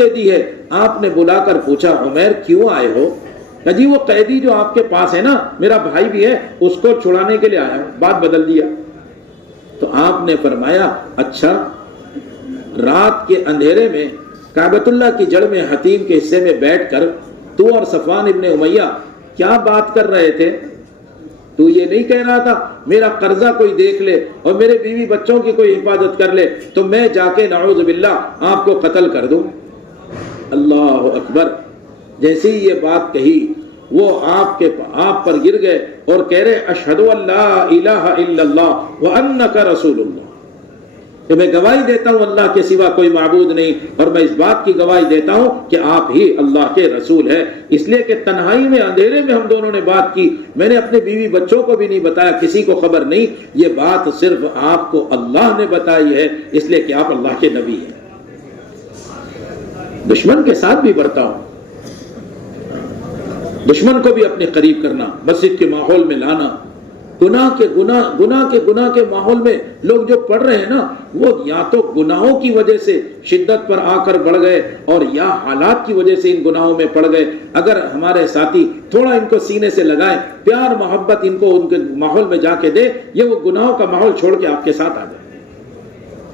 دے دی ہے۔ آپ نے بلا کر پوچھا عمیر کیوں آئے ہو؟ کہ جی وہ قیدی جو آپ کے پاس ہے نا، میرا بھائی بھی ہے، اس کو چھڑانے کے لیے آیا ہوں۔ بات بدل دیا۔ تو آپ نے فرمایا اچھا، رات کے اندھیرے میں کعبۃ اللہ کی جڑ میں حتیم کے حصے میں بیٹھ کر تو اور صفوان ابن امیہ کیا بات کر رہے تھے؟ تو یہ نہیں کہہ رہا تھا میرا قرضہ کوئی دیکھ لے اور میرے بیوی بچوں کی کوئی حفاظت کر لے تو میں جا کے نعوذ باللہ آپ کو قتل کر دوں؟ اللہ اکبر۔ جیسے ہی یہ بات کہی وہ آپ پر گر گئے اور کہہ رہے اشہد ان لا الہ الا اللہ وانک رسول اللہ، کہ میں گواہی دیتا ہوں اللہ کے سوا کوئی معبود نہیں، اور میں اس بات کی گواہی دیتا ہوں کہ آپ ہی اللہ کے رسول ہیں۔ اس لیے کہ تنہائی میں اندھیرے میں ہم دونوں نے بات کی، میں نے اپنے بیوی بچوں کو بھی نہیں بتایا، کسی کو خبر نہیں، یہ بات صرف آپ کو اللہ نے بتائی ہے، اس لیے کہ آپ اللہ کے نبی ہیں۔ دشمن کے ساتھ بھی برتاؤ، دشمن کو بھی اپنے قریب کرنا، مسجد کے ماحول میں لانا۔ گناہ کے ماحول میں لوگ جو پڑھ رہے ہیں نا، وہ یا تو گناہوں کی وجہ سے شدت پر آ کر بڑھ گئے اور یا حالات کی وجہ سے ان گناہوں میں پڑ گئے۔ اگر ہمارے ساتھی تھوڑا ان کو سینے سے لگائیں، پیار محبت ان کو ان کے ماحول میں جا کے دے، یہ وہ گناہوں کا ماحول چھوڑ کے آپ کے ساتھ آ جائے۔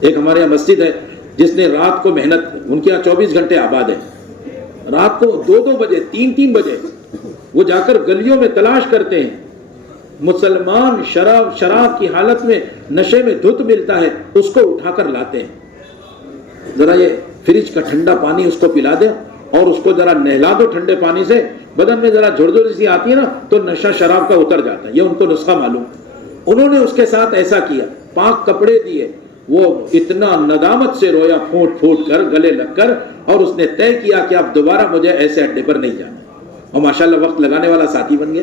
ایک ہمارے یہاں مسجد ہے جس نے رات کو محنت، ان کے یہاں 24 گھنٹے آباد ہے، رات کو 2-2 بجے 3-3 بجے وہ جا کر گلیوں میں تلاش کرتے ہیں، مسلمان شراب کی حالت میں نشے میں دھت ملتا ہے، اس کو اٹھا کر لاتے ہیں، ذرا یہ فریج کا ٹھنڈا پانی اس کو پلا دیں اور اس کو ذرا نہلا دو ٹھنڈے پانی سے، بدن میں ذرا جھڑ سی آتی ہے نا تو نشہ شراب کا اتر جاتا ہے، یہ ان کو نسخہ معلوم۔ انہوں نے اس کے ساتھ ایسا کیا، پاک کپڑے دیے، وہ اتنا ندامت سے رویا پھوٹ پھوٹ کر گلے لگ کر، اور اس نے طے کیا کہ اب دوبارہ مجھے ایسے اڈے پر نہیں جانا، اور ماشاءاللہ وقت لگانے والا ساتھی بن گیا۔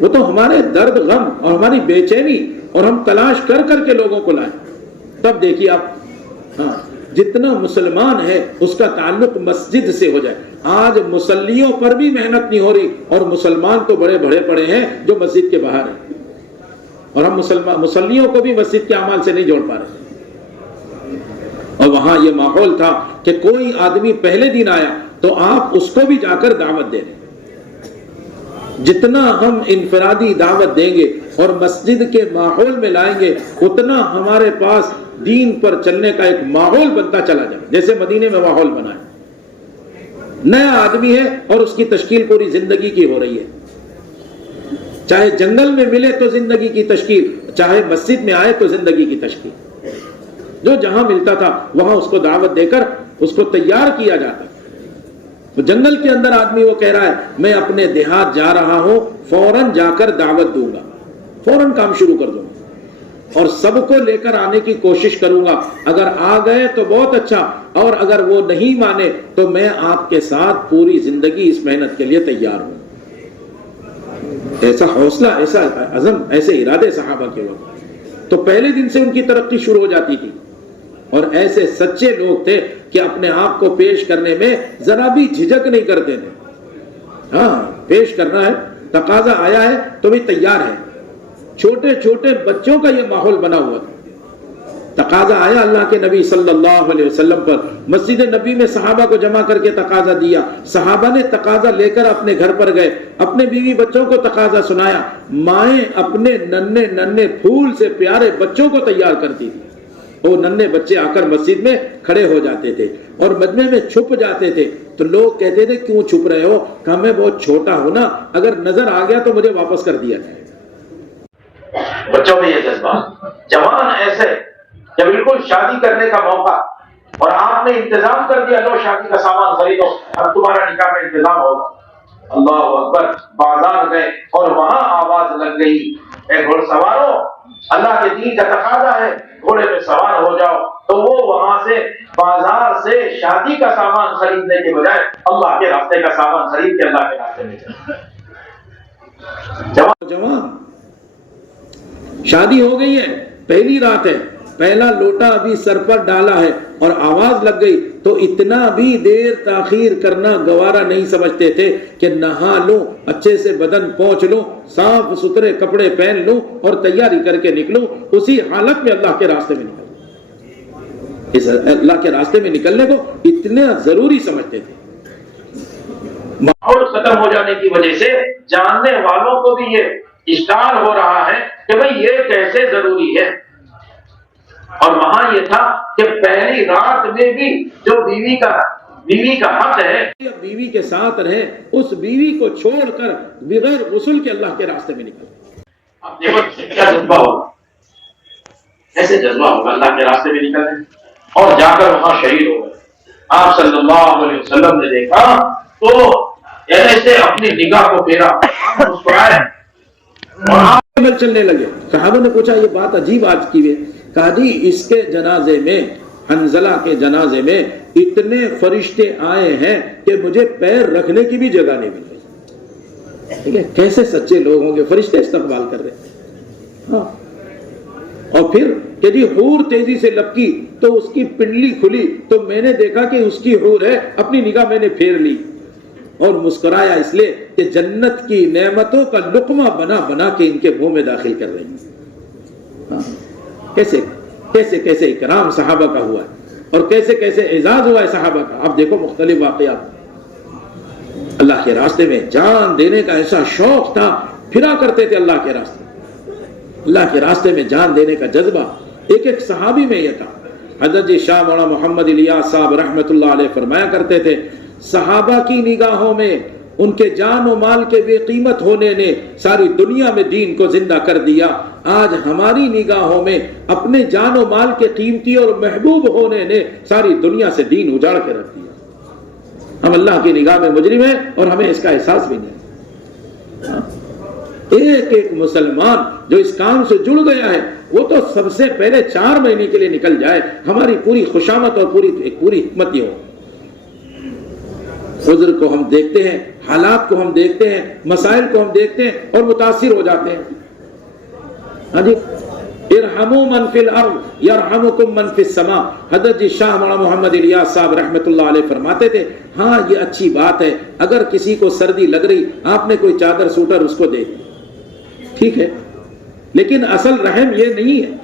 وہ تو ہمارے درد غم اور ہماری بے چینی اور ہم تلاش کر کر کے لوگوں کو لائیں۔ تب دیکھیے آپ، ہاں جتنا مسلمان ہے اس کا تعلق مسجد سے ہو جائے۔ آج مصلیوں پر بھی محنت نہیں ہو رہی، اور مسلمان تو بڑے بڑے پڑے ہیں جو مسجد کے باہر ہیں، اور ہم مصلیوں کو بھی مسجد کے اعمال سے نہیں جوڑ پا رہے۔ اور وہاں یہ ماحول تھا کہ کوئی آدمی پہلے دن آیا تو آپ اس کو بھی جا کر دعوت دے رہے۔ جتنا ہم انفرادی دعوت دیں گے اور مسجد کے ماحول میں لائیں گے، اتنا ہمارے پاس دین پر چلنے کا ایک ماحول بنتا چلا جائے، جیسے مدینے میں ماحول بنا ہے۔ نیا آدمی ہے اور اس کی تشکیل پوری زندگی کی ہو رہی ہے، چاہے جنگل میں ملے تو زندگی کی تشکیل، چاہے مسجد میں آئے تو زندگی کی تشکیل، جو جہاں ملتا تھا وہاں اس کو دعوت دے کر اس کو تیار کیا جاتا۔ تو جنگل کے اندر آدمی وہ کہہ رہا ہے میں اپنے دیہات جا رہا ہوں، فوراً جا کر دعوت دوں گا، فوراً کام شروع کر دوں گا اور سب کو لے کر آنے کی کوشش کروں گا، اگر آ گئے تو بہت اچھا، اور اگر وہ نہیں مانے تو میں آپ کے ساتھ پوری زندگی اس محنت کے لیے تیار ہوں۔ ایسا حوصلہ، ایسا عزم، ایسے ارادے صحابہ کے وقت، تو پہلے دن سے ان کی ترقی شروع ہو جاتی تھی، اور ایسے سچے لوگ تھے کہ اپنے آپ کو پیش کرنے میں ذرا بھی جھجک نہیں کرتے تھے۔ ہاں پیش کرنا ہے، تقاضا آیا ہے تو بھی تیار ہے۔ چھوٹے چھوٹے بچوں کا یہ ماحول بنا ہوا تھا، تقاضا آیا اللہ کے نبی صلی اللہ علیہ وسلم پر، مسجد نبی میں صحابہ کو جمع کر کے تقاضا دیا، صحابہ نے تقاضا لے کر اپنے گھر پر گئے، اپنے بیوی بچوں کو تقاضا سنایا، مائیں اپنے ننھے ننھے پھول سے پیارے بچوں کو تیار کرتی تھی، وہ ننھے بچے آ کر مسجد میں کھڑے ہو جاتے تھے اور مجمع میں چھپ جاتے تھے، تو لوگ کہتے تھے کیوں چھپ رہے ہو؟ کہ میں بہت چھوٹا ہوں نا، اگر نظر آ گیا تو مجھے واپس کر دیا جائے۔ بچوں میں یہ جذبات، جوان ایسے کہ بالکل شادی کرنے کا موقع اور آپ نے انتظام کر دیا، لو شادی کا سامان خریدو، اب تمہارا نکاح کا انتظام ہوگا۔ اللہ اکبر، بازار گئے اور وہاں آواز لگ گئی اے گھوڑ سواروں، اللہ کے دین کا تقاضا ہے گھوڑے میں سوار ہو جاؤ، تو وہ وہاں سے بازار سے شادی کا سامان خریدنے کے بجائے اللہ کے راستے کا سامان خرید کے اللہ کے راستے میں چلے۔ جوان شادی ہو گئی ہے، پہلی رات ہے، پہلا لوٹا ابھی سر پر ڈالا ہے اور آواز لگ گئی تو اتنا بھی دیر تاخیر کرنا گوارا نہیں سمجھتے تھے کہ نہا لوں، اچھے سے بدن پہنچ لوں، صاف ستھرے کپڑے پہن لوں اور تیاری کر کے نکلوں، اسی حالت میں اللہ کے راستے میں نکلوں۔ اس اللہ کے راستے میں نکلنے کو اتنا ضروری سمجھتے تھے. ماحول ختم ہو جانے کی وجہ سے جاننے والوں کو بھی یہ اشکال ہو رہا ہے کہ بھئی یہ کیسے ضروری ہے. اور وہاں یہ تھا کہ پہلی رات میں بھی جو بیوی کا حق ہے بیوی کے ساتھ رہے, اس بیوی کو چھوڑ کر بغیر غسل کے اللہ کے راستے میں نکل. اب دیکھو کیا جذبہ ہوگا, ایسے جذبہ ہوگا اللہ کے راستے میں نکلنے, اور جا کر وہاں شہید ہو گئے. آپ صلی اللہ علیہ وسلم نے دیکھا تو ایسے اپنی نگاہ کو پھیرا, مسکرائے اور آپ چلنے لگے. صحابہ نے پوچھا یہ بات عجیب آج کی ہے. کہا جی اس کے جنازے میں, حنزلہ کے جنازے میں اتنے فرشتے آئے ہیں کہ مجھے پیر رکھنے کی بھی جگہ نہیں مل رہی. ٹھیک ہے, کیسے سچے لوگ ہوں گے, فرشتے استقبال کر رہے ہیں. ہاں, اور پھر کہ جی حور تیزی سے لپکی تو اس کی پنڈلی کھلی تو میں نے دیکھا کہ اس کی حور ہے, اپنی نگاہ میں نے پھیر لی اور مسکرایا, اس لیے کہ جنت کی نعمتوں کا لقمہ بنا بنا کے ان کے منہ میں داخل کر رہے ہیں. کیسے کیسے کیسے اکرام صحابہ کا ہوا ہے اور کیسے کیسے اعزاز ہوا ہے صحابہ کا. آپ دیکھو مختلف واقعات. اللہ کے راستے میں جان دینے کا ایسا شوق تھا, پھرا کرتے تھے اللہ کے راستے, اللہ کے راستے میں جان دینے کا جذبہ. ایک ایک صحابی میں یہ تھا. حضرت شاہ مولانا محمد الیاس صاحب رحمۃ اللہ علیہ فرمایا کرتے تھے, صحابہ کی نگاہوں میں ان کے جان و مال کے بے قیمت ہونے نے ساری دنیا میں دین کو زندہ کر دیا. آج ہماری نگاہوں میں اپنے جان و مال کے قیمتی اور محبوب ہونے نے ساری دنیا سے دین اجاڑ کے رکھ دیا. ہم اللہ کی نگاہ میں مجرم ہیں اور ہمیں اس کا احساس بھی نہیں. ایک ایک مسلمان جو اس کام سے جڑ گیا ہے وہ تو سب سے پہلے 4 مہینے کے لیے نکل جائے. ہماری پوری خوشامد اور پوری حکمت یہ ہو. عذر کو ہم دیکھتے ہیں, حالات کو ہم دیکھتے ہیں, مسائل کو ہم دیکھتے ہیں اور متاثر ہو جاتے ہیں. ہاں جی, ارحموا من فی الارض یرحمکم من فی السماء. حضرت شاہ مولانا محمد الیاس صاحب رحمۃ اللہ علیہ فرماتے تھے, ہاں یہ اچھی بات ہے اگر کسی کو سردی لگ رہی آپ نے کوئی چادر سوٹر اس کو دے دی, ٹھیک ہے, لیکن اصل رحم یہ نہیں ہے.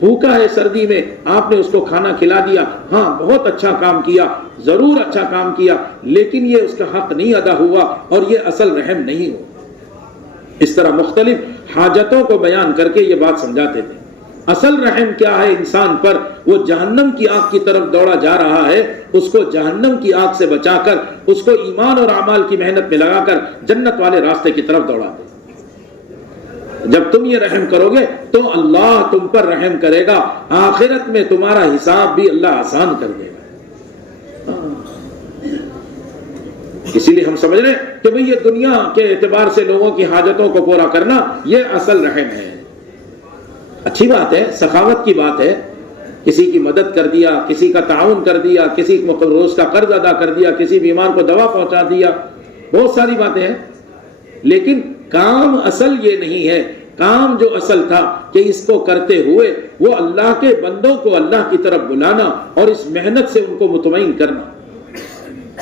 بھوکا ہے سردی میں, آپ نے اس کو کھانا کھلا دیا, ہاں بہت اچھا کام کیا, ضرور اچھا کام کیا, لیکن یہ اس کا حق نہیں ادا ہوا اور یہ اصل رحم نہیں ہو. اس طرح مختلف حاجتوں کو بیان کر کے یہ بات سمجھاتے تھے. اصل رحم کیا ہے انسان پر؟ وہ جہنم کی آگ کی طرف دوڑا جا رہا ہے, اس کو جہنم کی آگ سے بچا کر اس کو ایمان اور اعمال کی محنت میں لگا کر جنت والے راستے کی طرف دوڑا دے. جب تم یہ رحم کرو گے تو اللہ تم پر رحم کرے گا, آخرت میں تمہارا حساب بھی اللہ آسان کر دے گا. اسی لیے ہم سمجھ رہے ہیں کہ بھئی یہ دنیا کے اعتبار سے لوگوں کی حاجتوں کو پورا کرنا یہ اصل رحم ہے. اچھی بات ہے, سخاوت کی بات ہے, کسی کی مدد کر دیا, کسی کا تعاون کر دیا, کسی روز کا قرض ادا کر دیا, کسی بیمار کو دوا پہنچا دیا, بہت ساری باتیں ہیں. لیکن کام اصل یہ نہیں ہے. کام جو اصل تھا کہ اس کو کرتے ہوئے وہ اللہ کے بندوں کو اللہ کی طرف بلانا اور اس محنت سے ان کو مطمئن کرنا,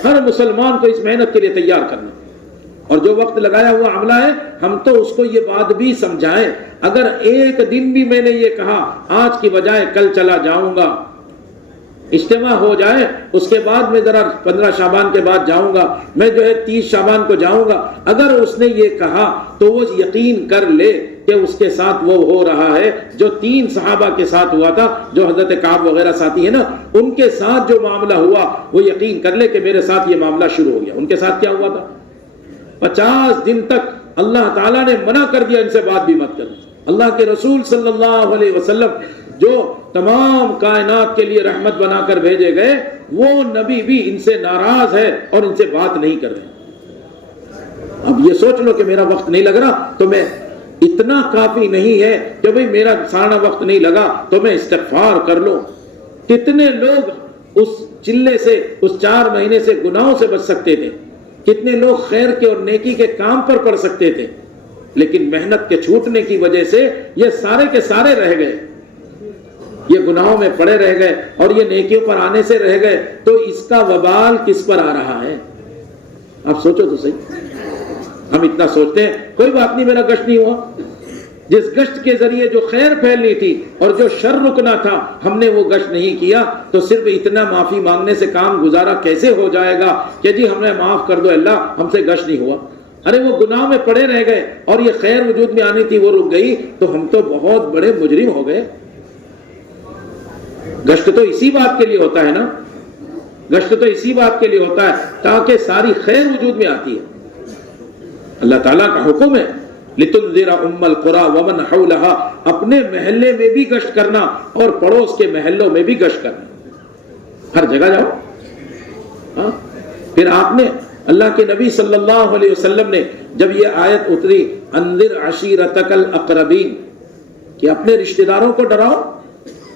ہر مسلمان کو اس محنت کے لیے تیار کرنا. اور جو وقت لگایا ہوا عملہ ہے ہم تو اس کو یہ بات بھی سمجھائیں, اگر ایک دن بھی میں نے یہ کہا آج کی بجائے کل چلا جاؤں گا, اجتماع ہو جائے اس کے بعد میں ذرا 15 شعبان کے بعد جاؤں گا, میں جو ہے 30 شعبان کو جاؤں گا, اگر اس نے یہ کہا تو وہ یقین کر لے کہ اس کے ساتھ وہ ہو رہا ہے جو 3 صحابہ کے ساتھ ہوا تھا, جو حضرت کعب وغیرہ ساتھی ہیں نا, ان کے ساتھ جو معاملہ ہوا وہ یقین کر لے کہ میرے ساتھ یہ معاملہ شروع ہو گیا. ان کے ساتھ کیا ہوا تھا؟ 50 دن تک اللہ تعالیٰ نے منع کر دیا ان سے بات بھی مت کرنا. اللہ کے رسول صلی اللہ علیہ وسلم جو تمام کائنات کے لیے رحمت بنا کر بھیجے گئے, وہ نبی بھی ان سے ناراض ہے اور ان سے بات نہیں کر رہے. اب یہ سوچ لو کہ میرا وقت نہیں لگ رہا تو میں اتنا کافی نہیں ہے کہ بھئی میرا سارا وقت نہیں لگا تو میں استغفار کر لوں. کتنے لوگ اس چلے سے, اس 4 مہینے سے گناہوں سے بچ سکتے تھے, کتنے لوگ خیر کے اور نیکی کے کام پر پڑ سکتے تھے, لیکن محنت کے چھوٹنے کی وجہ سے یہ سارے کے سارے رہ گئے, یہ گناہوں میں پڑے رہ گئے اور یہ نیکیوں پر آنے سے رہ گئے. تو اس کا وبال کس پر آ رہا ہے؟ آپ سوچو تو صحیح. ہم اتنا سوچتے ہیں کوئی بات نہیں میرا گشت نہیں ہوا, جس گشت کے ذریعے جو خیر پھیلنی تھی اور جو شر رکنا تھا ہم نے وہ گشت نہیں کیا، تو صرف اتنا معافی مانگنے سے کام گزارا کیسے ہو جائے گا کہ جی ہمیں معاف کر دو اللہ، ہم سے گشت نہیں ہوا؟ ارے وہ گناہ میں پڑے رہ گئے اور یہ خیر وجود میں آنی تھی وہ رک گئی، تو ہم تو بہت بڑے مجرم ہو گئے۔ گشت تو اسی بات کے لیے ہوتا ہے نا، گشت تو اسی بات کے لیے ہوتا ہے تاکہ ساری خیر وجود میں آتی ہے۔ اللہ تعالیٰ کا حکم ہے لِتُنذِرَ أُمَّ الْقُرَى وَمَنْ حَوْلَهَا، اپنے محلے میں بھی گشت کرنا اور پڑوس کے محلوں میں بھی گشت کرنا، ہر جگہ جاؤ۔ پھر آپ نے اللہ کے نبی صلی اللہ علیہ وسلم نے جب یہ آیت اتری انذر عشیرتک الاقربین کہ اپنے رشتہ داروں کو ڈراؤ،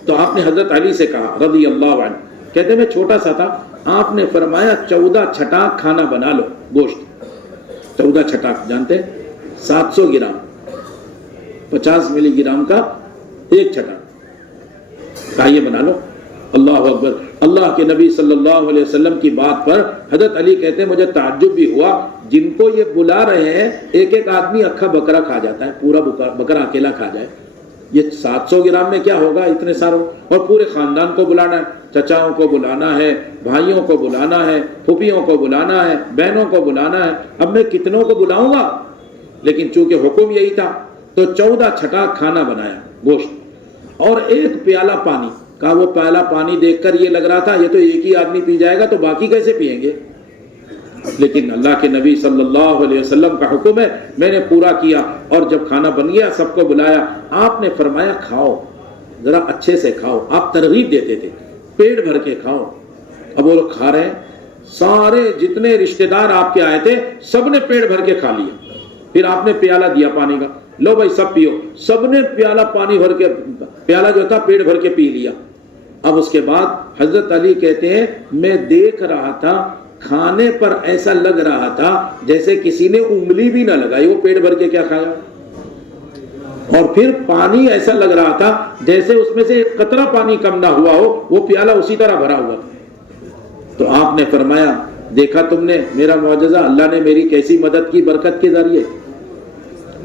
تو آپ نے حضرت علی سے کہا رضی اللہ عنہ، کہتے میں چھوٹا سا تھا، آپ نے فرمایا 14 چھٹاک کھانا بنا لو، گوشت 14 چھٹاک جانتے 700 گرام 50 ملی گرام کا ایک چھٹاک، کہا یہ بنا لو۔ اللہ اکبر، اللہ کے نبی صلی اللہ علیہ وسلم کی بات پر حضرت علی کہتے ہیں مجھے تعجب بھی ہوا، جن کو یہ بلا رہے ہیں ایک ایک آدمی اکھا بکرا کھا جاتا ہے، پورا بکرا اکیلا کھا جائے، یہ 700 گرام میں کیا ہوگا اتنے ساروں؟ اور پورے خاندان کو بلانا ہے، چچاؤں کو بلانا ہے، بھائیوں کو بلانا ہے، پھوپھیوں کو بلانا ہے، بہنوں کو بلانا ہے، اب میں کتنوں کو بلاؤں گا؟ لیکن چونکہ حکم یہی تھا تو 14 چھٹاک کھانا بنایا گوشت اور ایک پیالہ پانی، کہا وہ پیالہ پانی دیکھ کر یہ لگ رہا تھا یہ تو ایک ہی آدمی پی جائے گا تو باقی کیسے پئیں گے؟ لیکن اللہ کے نبی صلی اللہ علیہ وسلم کا حکم ہے، میں نے پورا کیا، اور جب کھانا بن گیا سب کو بلایا، آپ نے فرمایا کھاؤ، ذرا اچھے سے کھاؤ، آپ ترغیب دیتے تھے پیٹ بھر کے کھاؤ۔ اب وہ لوگ کھا رہے ہیں، سارے جتنے رشتہ دار آپ کے آئے تھے سب نے پیٹ بھر کے کھا لیا، پھر آپ نے پیالہ دیا پانی کا، لو بھائی سب پیو، سب نے پیالہ پانی بھر کے، پیالہ جو تھا پیٹ بھر کے پی لیا۔ اب اس کے بعد حضرت علی کہتے ہیں میں دیکھ رہا تھا کھانے پر ایسا لگ رہا تھا جیسے کسی نے انگلی بھی نہ لگائی، وہ پیٹ بھر کے کیا کھایا، اور پھر پانی ایسا لگ رہا تھا جیسے اس میں سے ایک قطرہ پانی کم نہ ہوا ہو، وہ پیالہ اسی طرح بھرا ہوا تھا۔ تو آپ نے فرمایا دیکھا تم نے میرا معجزہ، اللہ نے میری کیسی مدد کی برکت کے ذریعے۔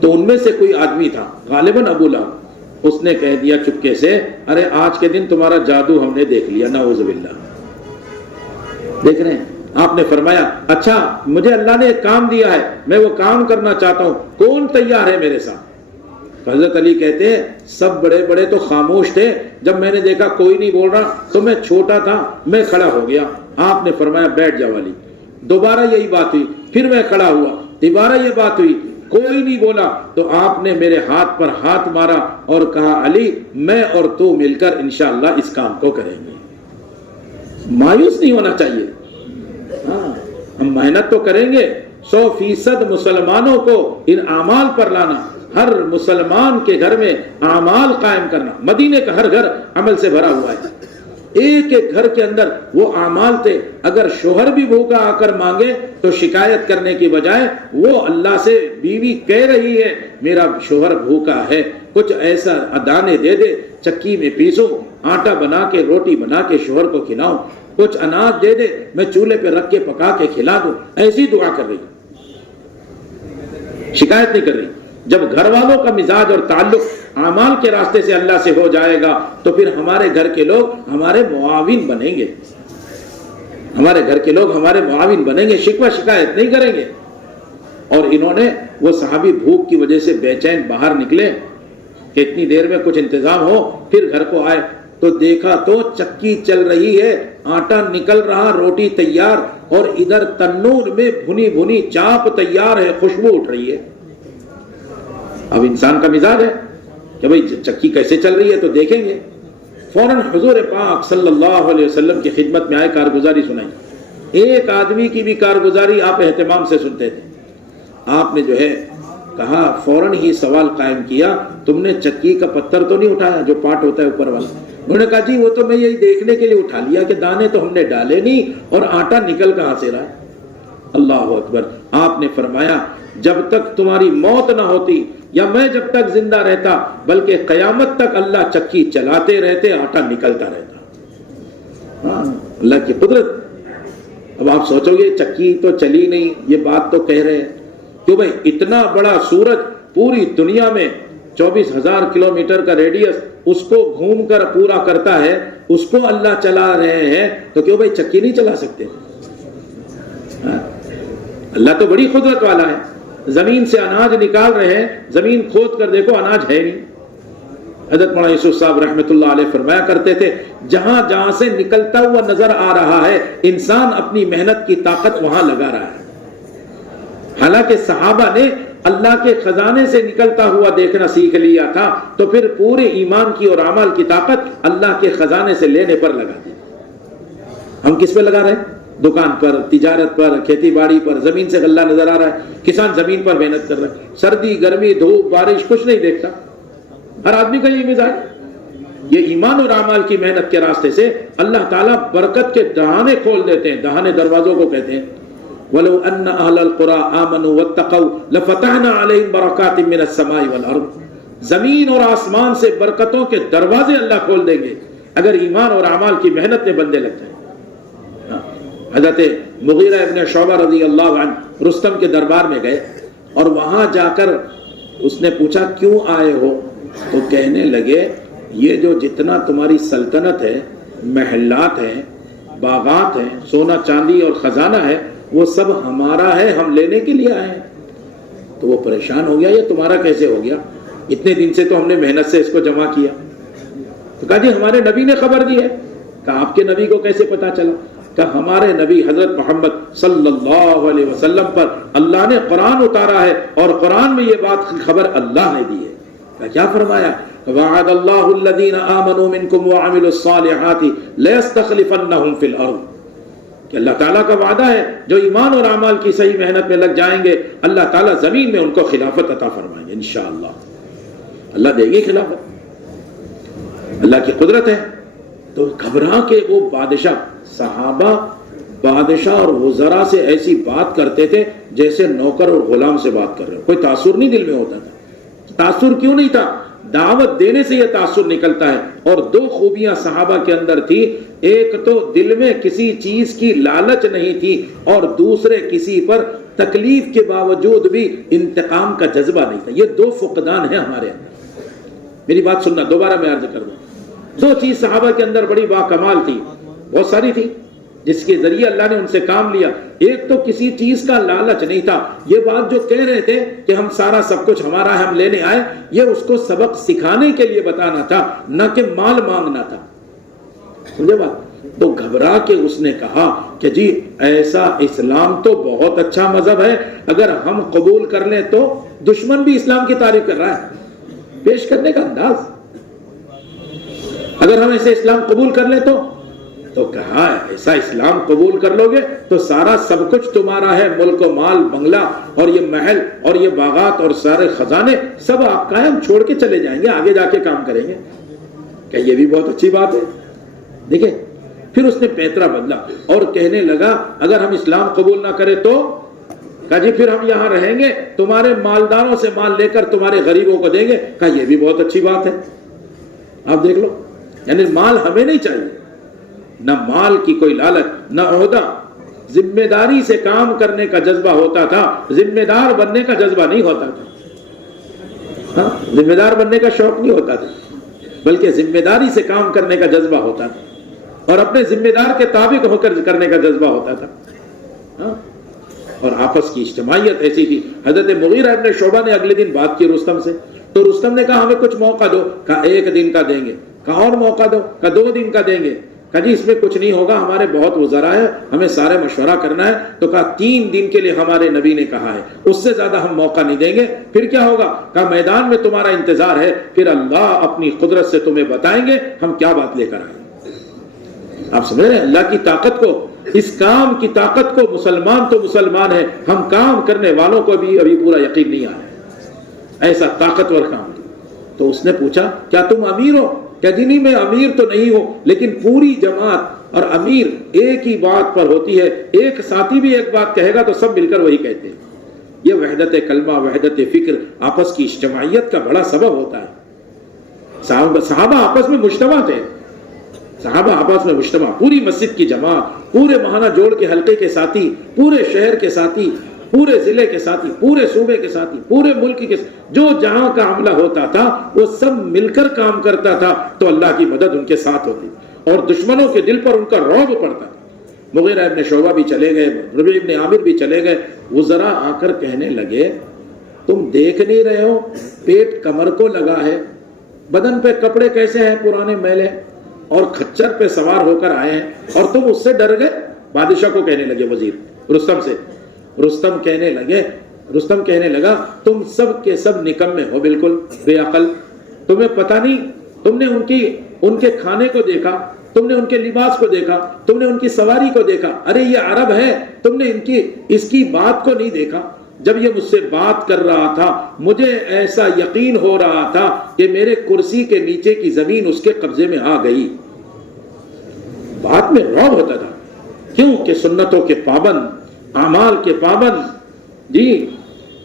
تو ان میں سے کوئی آدمی تھا غالباً ابو لہب، اس نے کہہ دیا چپکے سے ارے آج کے دن تمہارا جادو ہم نے دیکھ لیا، نعوذ باللہ۔ دیکھ رہے ہیں، آپ نے فرمایا اچھا مجھے اللہ نے ایک کام دیا ہے، میں وہ کام کرنا چاہتا ہوں، کون تیار ہے میرے ساتھ؟ حضرت علی کہتے ہیں سب بڑے بڑے تو خاموش تھے، جب میں نے دیکھا کوئی نہیں بول رہا تو میں چھوٹا تھا، میں کھڑا ہو گیا۔ آپ نے فرمایا بیٹھ جاؤ علی۔ دوبارہ یہی بات ہوئی، پھر میں کھڑا ہوا، دوبارہ یہ بات ہوئی، کوئی نہیں بولا، تو آپ نے میرے ہاتھ پر ہاتھ مارا اور کہا علی میں اور تو مل کر انشاءاللہ اس کام کو کریں گے۔ مایوس نہیں ہونا چاہیے، ہاں ہم محنت تو کریں گے، 100% مسلمانوں کو ان اعمال پر لانا، ہر مسلمان کے گھر میں اعمال قائم کرنا۔ مدینے کا ہر گھر عمل سے بھرا ہوا ہے، ایک ایک گھر کے اندر وہ اعمال تھے، اگر شوہر بھی بھوکا آ کر مانگے تو شکایت کرنے کی بجائے وہ اللہ سے بیوی کہہ رہی ہے میرا شوہر بھوکا ہے، کچھ ایسا دانے دے دے، چکی میں پیسو، آٹا بنا کے روٹی بنا کے شوہر کو کھلاؤں، کچھ اناج دے دے میں چولہے پہ رکھ کے پکا کے کھلا دوں، ایسی دعا کر رہی، شکایت نہیں کر رہی۔ جب گھر والوں کا مزاج اور تعلق اعمال کے راستے سے اللہ سے ہو جائے گا تو پھر ہمارے گھر کے لوگ ہمارے معاون بنیں گے، ہمارے گھر کے لوگ ہمارے معاون بنیں گے، شکوہ شکایت نہیں کریں گے۔ اور انہوں نے وہ صحابی بھوک کی وجہ سے بے چین باہر نکلے کہ اتنی دیر میں کچھ انتظام ہو، پھر گھر کو آئے تو دیکھا تو چکی چل رہی ہے، آٹا نکل رہا، روٹی تیار، اور ادھر تنور میں بھنی بھنی چاپ تیار ہے، خوشبو اٹھ رہی ہے۔ اب انسان کا مزاج ہے کہ بھئی چکی کیسے چل رہی ہے تو دیکھیں گے، فوراً حضور پاک صلی اللہ علیہ وسلم کی خدمت میں آئے، کارگزاری سنائی۔ ایک آدمی کی بھی کارگزاری آپ اہتمام سے سنتے تھے۔ آپ نے جو ہے کہا، فوراً ہی سوال قائم کیا، تم نے چکی کا پتھر تو نہیں اٹھایا جو پاٹ ہوتا ہے اوپر والا؟ انہوں نے کہا جی وہ تو میں یہی دیکھنے کے لیے اٹھا لیا کہ دانے تو ہم نے ڈالے نہیں اور آٹا نکل کہاں سے رہا ہے۔ اللہ اکبر۔ آپ نے فرمایا جب تک تمہاری موت نہ ہوتی یا میں جب تک زندہ رہتا، بلکہ قیامت تک اللہ چکی چلاتے رہتے، آٹا نکلتا رہتا۔ ہاں اللہ کی قدرت۔ اب آپ سوچو گے چکی تو چلی نہیں، یہ بات تو کہہ رہے ہیں کیوں بھائی؟ اتنا بڑا سورج پوری دنیا میں 24,000 کلومیٹر کا ریڈیس اس کو گھوم کر پورا کرتا ہے، اس کو اللہ چلا رہے ہیں، تو کیوں بھائی چکی نہیں چلا سکتے؟ اللہ تو بڑی قدرت والا ہے، زمین سے اناج نکال رہے ہیں، زمین کھود کر دیکھو اناج ہے نہیں۔ حضرت مولانا یوسف صاحب رحمۃ اللہ علیہ فرمایا کرتے تھے جہاں جہاں سے نکلتا ہوا نظر آ رہا ہے انسان اپنی محنت کی طاقت وہاں لگا رہا ہے۔ حالانکہ صحابہ نے اللہ کے خزانے سے نکلتا ہوا دیکھنا سیکھ لیا تھا، تو پھر پورے ایمان کی اور اعمال کی طاقت اللہ کے خزانے سے لینے پر لگا دی۔ ہم کس پہ لگا رہے ہیں؟ دکان پر، تجارت پر، کھیتی باڑی پر، زمین سے غلہ نظر آ رہا ہے، کسان زمین پر محنت کر رہا ہے، سردی گرمی دھوپ بارش کچھ نہیں دیکھتا، ہر آدمی کا یہ مزاج۔ یہ ایمان اور اعمال کی محنت کے راستے سے اللہ تعالیٰ برکت کے دہانے کھول دیتے ہیں، دہانے دروازوں کو کہتے ہیں۔ وَلَوْ أَنَّ أَهْلَ الْقُرَىٰ آمَنُوا وَاتَّقَوْا لَفَتَحْنَا عَلَيْهِمْ بَرَكَاتٍ مِّنَ السَّمَاءِ وَالْأَرْضِ، زمین اور آسمان سے برکتوں کے دروازے اللہ کھول دیں گے اگر ایمان اور اعمال کی محنت میں بندے لگ جائیں۔ حضرت مغیرہ ابن شعبہ رضی اللہ عنہ رستم کے دربار میں گئے اور وہاں جا کر اس نے پوچھا کیوں آئے ہو؟ تو کہنے لگے یہ جو جتنا تمہاری سلطنت ہے، محلات ہیں، باغات ہیں، سونا چاندی اور خزانہ ہے، وہ سب ہمارا ہے، ہم لینے کے لیے آئے ہیں۔ تو وہ پریشان ہو گیا یہ تمہارا کیسے ہو گیا؟ اتنے دن سے تو ہم نے محنت سے اس کو جمع کیا۔ تو کہا جی ہمارے نبی نے خبر دی ہے۔ کہا آپ کے نبی کو کیسے پتا چلا؟ کہ ہمارے نبی حضرت محمد صلی اللہ علیہ وسلم پر اللہ نے قرآن اتارا ہے اور قرآن میں یہ بات خبر اللہ نے دی ہے۔ کیا فرمایا؟ وعد اللہ الذین آمنوا منکم وعملوا الصالحات لیستخلفنہم فی الارض، کہ اللہ تعالیٰ کا وعدہ ہے جو ایمان اور اعمال کی صحیح محنت میں لگ جائیں گے اللہ تعالیٰ زمین میں ان کو خلافت عطا فرمائیں گے انشاءاللہ۔ اللہ دے گی خلافت، اللہ کی قدرت ہے۔ تو گھبرا کے وہ بادشاہ، صحابہ بادشاہ اور وزراء سے ایسی بات کرتے تھے جیسے نوکر اور غلام سے بات کر رہے ہو، کوئی تاثر نہیں دل میں ہوتا تھا۔ تاثر کیوں نہیں تھا؟ دعوت دینے سے یہ تاثر نکلتا ہے۔ اور دو خوبیاں صحابہ کے اندر تھی، ایک تو دل میں کسی چیز کی لالچ نہیں تھی، اور دوسرے کسی پر تکلیف کے باوجود بھی انتقام کا جذبہ نہیں تھا۔ یہ دو فقدان ہیں ہمارے اندر۔ میری بات سننا، دوبارہ میں عرض کر دوں، دو چیز صحابہ کے اندر بڑی باکمال تھی، بہت ساری تھی جس کے ذریعے اللہ نے ان سے کام لیا۔ ایک تو کسی چیز کا لالچ نہیں تھا، یہ بات جو کہہ رہے تھے کہ ہم سارا سب کچھ ہمارا ہے ہم لینے آئے، یہ اس کو سبق سکھانے کے لیے بتانا تھا، نہ کہ مال مانگنا تھا۔ سمجھے بات؟ تو گھبرا کے اس نے کہا کہ جی ایسا اسلام تو بہت اچھا مذہب ہے، اگر ہم قبول کر لیں تو دشمن بھی اسلام کی تعریف کر رہا ہے۔ پیش کرنے کا انداز، اگر ہم ایسے اسلام قبول کر لیں تو کہا ایسا اسلام قبول کر لو گے تو سارا سب کچھ تمہارا ہے، ملک و مال، بنگلہ اور یہ محل اور یہ باغات اور سارے خزانے سب آپ کا ہے، ہم چھوڑ کے چلے جائیں گے، آگے جا کے کام کریں گے۔ کہ یہ بھی بہت اچھی بات ہے۔ دیکھیں پھر اس نے پیترا بدلا اور کہنے لگا اگر ہم اسلام قبول نہ کریں تو کہا جی پھر ہم یہاں رہیں گے، تمہارے مالداروں سے مال لے کر تمہارے غریبوں کو دیں گے۔ کہا یہ بھی بہت اچھی بات ہے۔ آپ دیکھ لو، یعنی مال ہمیں نہیں چاہیے، نہ مال کی کوئی لالچ، نہ عہدہ، ذمہ داری سے کام کرنے کا جذبہ ہوتا تھا، ذمہ دار بننے کا جذبہ نہیں ہوتا تھا۔ ذمہ دار بننے کا شوق نہیں ہوتا تھا، بلکہ ذمہ داری سے کام کرنے کا جذبہ ہوتا تھا، اور اپنے ذمہ دار کے تابع ہو کر کرنے کا جذبہ ہوتا تھا۔ اور آپس کی اجتماعیت ایسی تھی۔ حضرت مغیرہ ابن شعبہ نے اگلے دن بات کی رستم سے، تو رستم نے کہا ہمیں کچھ موقع دو۔ کہا 1 دن کا دیں گے۔ کہا اور موقع دو۔ کہا 2 دن کا دیں گے۔ کہا جی اس میں کچھ نہیں ہوگا، ہمارے بہت وزراء ہیں، ہمیں سارے مشورہ کرنا ہے۔ تو کہا 3 دن کے لیے ہمارے نبی نے کہا ہے، اس سے زیادہ ہم موقع نہیں دیں گے۔ پھر کیا ہوگا؟ کہا میدان میں تمہارا انتظار ہے، پھر اللہ اپنی قدرت سے تمہیں بتائیں گے ہم کیا بات لے کر آئیں۔ آپ سمجھ رہے ہیں اللہ کی طاقت کو، اس کام کی طاقت کو؟ مسلمان تو مسلمان ہے، ہم کام کرنے والوں کو بھی ابھی پورا یقین نہیں آیا، ایسا طاقتور کام۔ تو اس نے پوچھا کیا تم امیر ہو؟ کیا جی نہیں میں امیر تو نہیں ہوں، لیکن پوری جماعت اور امیر ایک ہی بات پر ہوتی ہے، ایک ساتھی بھی ایک بات کہے گا تو سب مل کر وہی کہتے ہیں۔ یہ وحدت کلمہ، وحدت فکر، آپس کی اجتماعیت کا بڑا سبب ہوتا ہے۔ صحابہ آپس میں مجتمع تھے، صحابہ آپس میں مجتمع، پوری مسجد کی جماعت، پورے ماہانہ جوڑ کے حلقے کے ساتھی، پورے شہر کے ساتھی، پورے ضلع کے ساتھی، پورے صوبے کے ساتھی، پورے ملک کے جو جہاں کا حملہ ہوتا تھا وہ سب مل کر کام کرتا تھا تو اللہ کی مدد ان کے ساتھ ہوتی اور دشمنوں کے دل پر ان کا رعب پڑتا تھا۔ مغیرہ ابن شعبہ بھی چلے گئے، ربیع ابن عامر بھی چلے گئے، وزراء آ کر کہنے لگے تم دیکھ نہیں رہے ہو پیٹ کمر کو لگا ہے، بدن پہ کپڑے کیسے ہیں پرانے میلے، اور کھچر پہ سوار ہو کر آئے ہیں اور تم اس سے ڈر گئے۔ بادشاہ کو کہنے لگے وزیر رستم سے، رستم کہنے لگا تم سب کے سب نکمے ہو، بالکل بے عقل، تمہیں پتہ نہیں، تم نے ان کے کھانے کو دیکھا، تم نے ان کے لباس کو دیکھا، تم نے ان کی سواری کو دیکھا، ارے یہ عرب ہے، تم نے اس کی بات کو نہیں دیکھا۔ جب یہ مجھ سے بات کر رہا تھا مجھے ایسا یقین ہو رہا تھا کہ میرے کرسی کے نیچے کی زمین اس کے قبضے میں آ گئی۔ بات میں رعب ہوتا تھا، کیوں کہ سنتوں کے پابند، اعمال کے پابند، جی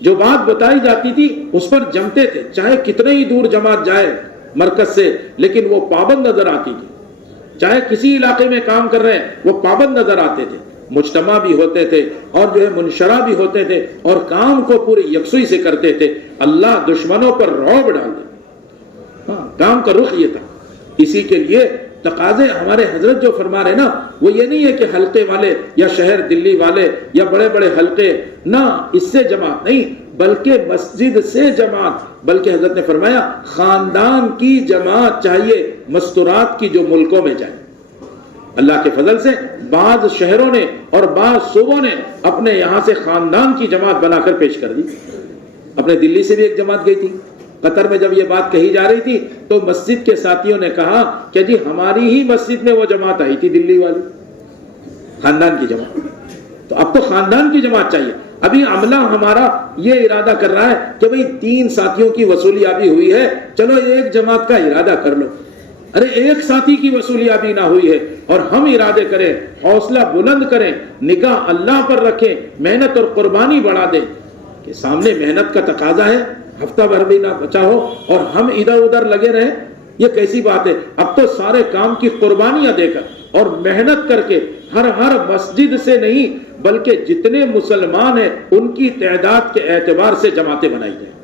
جو بات بتائی جاتی تھی اس پر جمتے تھے، چاہے کتنے ہی دور جماعت جائے مرکز سے، لیکن وہ پابند نظر آتی تھی۔ چاہے کسی علاقے میں کام کر رہے ہیں وہ پابند نظر آتے تھے، مجتمع بھی ہوتے تھے اور جو ہے منشرہ بھی ہوتے تھے اور کام کو پوری یکسوئی سے کرتے تھے۔ اللہ دشمنوں پر رعب ڈال دیتا، کام کا رخ یہ تھا۔ اسی کے لیے تقاضے ہمارے حضرت جو فرما رہے نا وہ یہ نہیں ہے کہ حلقے والے یا شہر دلی والے یا بڑے بڑے حلقے، نہ اس سے جماعت نہیں، بلکہ مسجد سے جماعت، بلکہ حضرت نے فرمایا خاندان کی جماعت چاہیے مستورات کی جو ملکوں میں جائے۔ اللہ کے فضل سے بعض شہروں نے اور بعض صوبوں نے اپنے یہاں سے خاندان کی جماعت بنا کر پیش کر دی۔ اپنے دلی سے بھی ایک جماعت گئی تھی، قطر میں جب یہ بات کہی جا رہی تھی تو مسجد کے ساتھیوں نے کہا کہ جی ہماری ہی مسجد میں وہ جماعت آئی تھی دلی والی، خاندان کی جماعت۔ تو اب تو خاندان کی جماعت چاہیے۔ ابھی عملہ ہمارا یہ ارادہ کر رہا ہے کہ بھئی 3 ساتھیوں کی وصولیابی ہوئی ہے، چلو ایک جماعت کا ارادہ کر لو۔ ارے ایک ساتھی کی وصولیابی نہ ہوئی ہے اور ہم ارادے کریں، حوصلہ بلند کریں، نگاہ اللہ پر رکھیں، محنت اور قربانی بڑھا دیں کہ سامنے محنت کا تقاضا ہے، ہفتہ بھر بھی نہ بچا ہو اور ہم ادھر ادھر لگے رہیں، یہ کیسی بات ہے؟ اب تو سارے کام کی قربانیاں دے کر اور محنت کر کے ہر مسجد سے نہیں بلکہ جتنے مسلمان ہیں ان کی تعداد کے اعتبار سے جماعتیں بنائی جائیں۔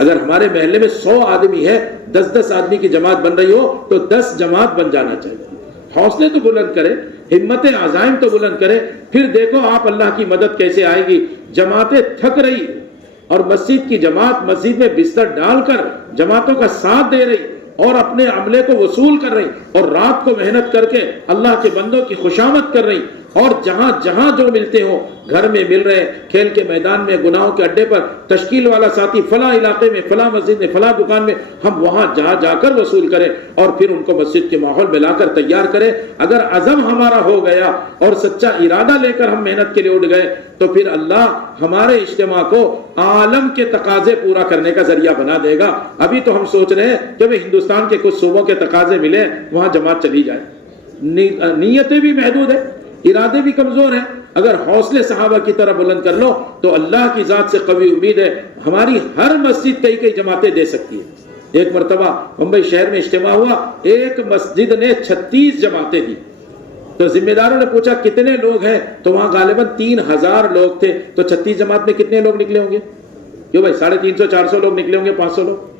اگر ہمارے محلے میں 100 آدمی ہے، 10 آدمی کی جماعت بن رہی ہو تو 10 جماعت بن جانا چاہیے۔ حوصلے تو بلند کرے، ہمت عزائم تو بلند کرے، پھر دیکھو آپ اللہ کی مدد کیسے آئے گی۔ جماعتیں تھک رہی اور مسجد کی جماعت مسجد میں بستر ڈال کر جماعتوں کا ساتھ دے رہی اور اپنے عملے کو وصول کر رہی اور رات کو محنت کر کے اللہ کے بندوں کی خوشامد کر رہی، اور جہاں جہاں جو ملتے ہوں، گھر میں مل رہے، کھیل کے میدان میں، گناہوں کے اڈے پر، تشکیل والا ساتھی فلاں علاقے میں، فلاں مسجد میں، فلاں دکان میں، ہم وہاں جا کر وصول کریں اور پھر ان کو مسجد کے ماحول میں لا کر تیار کریں۔ اگر عزم ہمارا ہو گیا اور سچا ارادہ لے کر ہم محنت کے لیے اٹھ گئے تو پھر اللہ ہمارے اجتماع کو عالم کے تقاضے پورا کرنے کا ذریعہ بنا دے گا۔ ابھی تو ہم سوچ رہے ہیں کہ وہ ہندوستان کے کچھ صوبوں کے تقاضے ملے، وہاں جماعت چلی جائے۔ نیتیں بھی محدود ہیں، ارادے بھی کمزور ہیں۔ اگر حوصلے صحابہ کی طرح بلند کر لو تو اللہ کی ذات سے قوی امید ہے ہماری ہر مسجد کئی جماعتیں دے سکتی ہے۔ ایک مرتبہ ممبئی شہر میں اجتماع ہوا، ایک مسجد نے 36 جماعتیں دی۔ تو ذمہ داروں نے پوچھا کتنے لوگ ہیں، تو وہاں غالباً 3000 لوگ تھے، تو 36 جماعت میں کتنے لوگ نکلے ہوں گے؟ کیوں بھائی 350 400 لوگ نکلے ہوں گے، 500 لوگ۔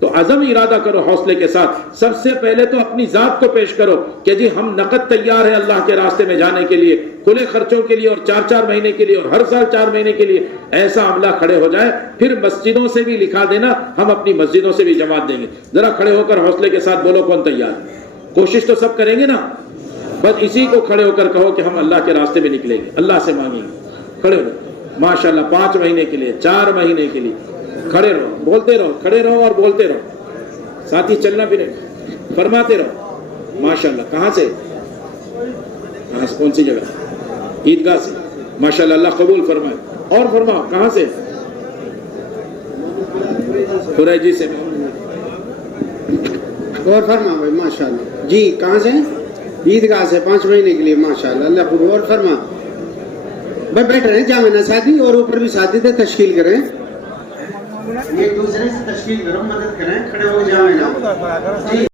تو عزم ارادہ کرو حوصلے کے ساتھ، سب سے پہلے تو اپنی ذات کو پیش کرو کہ جی ہم نقد تیار ہیں اللہ کے راستے میں جانے کے لیے، کھلے خرچوں کے لیے اور 4 مہینے کے لیے اور ہر سال 4 مہینے کے لیے۔ ایسا عملہ کھڑے ہو جائے، پھر مسجدوں سے بھی لکھا دینا، ہم اپنی مسجدوں سے بھی جماعت دیں گے۔ ذرا کھڑے ہو کر حوصلے کے ساتھ بولو کون تیار ہے؟ کوشش تو سب کریں گے نا، بس اسی کو کھڑے ہو کر کہو کہ ہم اللہ کے راستے میں نکلیں گے، اللہ سے مانگیں گے۔ کھڑے ہو ماشاءاللہ 5 مہینے کے لیے، 4 مہینے کے لیے کھڑے رہو، بولتے رہو، کھڑے رہو اور بولتے رہو، ساتھی چلنا پھرے فرماتے رہو۔ ماشاءاللہ کہاں سے؟ کون سی جگہ؟ عیدگاہ سے۔ ماشاءاللہ اللہ قبول فرمائے۔ اور فرماؤ کہاں سے؟ قریجی سے۔ اور فرما بھائی ماشاءاللہ جی، کہاں سے؟ عیدگاہ سے، 5 مہینے کے لیے ماشاءاللہ اللہ قبول۔ اور فرما بھائی بیٹھ رہے ہیں جامع ساتھی اور اوپر بھی ساتھی تھے، تشکیل کریں، ایک دوسرے سے تشکیل کرو، مدد کریں، کھڑے ہو جامع